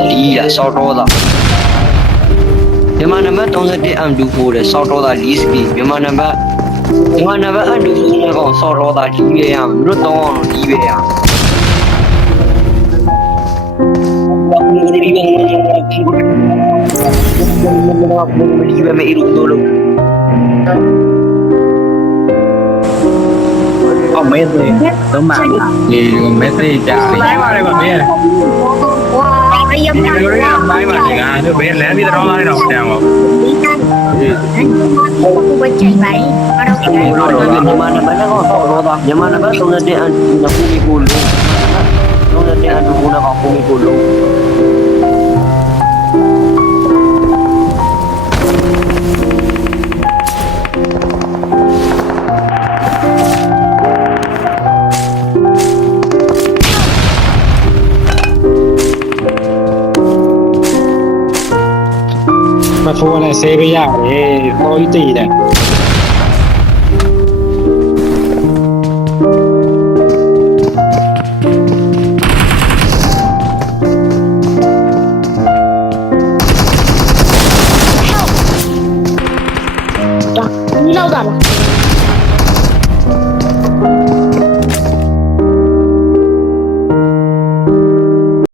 ဒီရဆောက်တော့တာမြန်မာနံပါတ်31 M24 တဲ့ဆောက်တော့တာလီစကီမြန်မာနံပါတ်M24နဲ့ကောင်ဆောက်တော့တာဒီပဲရမယ်တို့တော့အောင်ဒီပဲရဒီပဲမေးလို့လို့အော်မဲသေးတော့မှဒီမဲသေးကြာတိုင်းပါလေကွာမင်း哇，哎呀，ဒီလိုရတိုင်းပါလေကတို့ဘယ်လမ်းပြီးတော့လာနေတော့တန်ပါ我进来，我都进来。မြန်မာနံပါတ်ကတော့ဆောက်တော့တာမြန်မာနံပါတ်31အန်ကူကိုလို့31အန်ကူနဲ့ကောင်ကိုလို့မဖိုးနဲ့ဆေးပေးရတယ်ဟောကြီးတည်တယ်你老干嘛？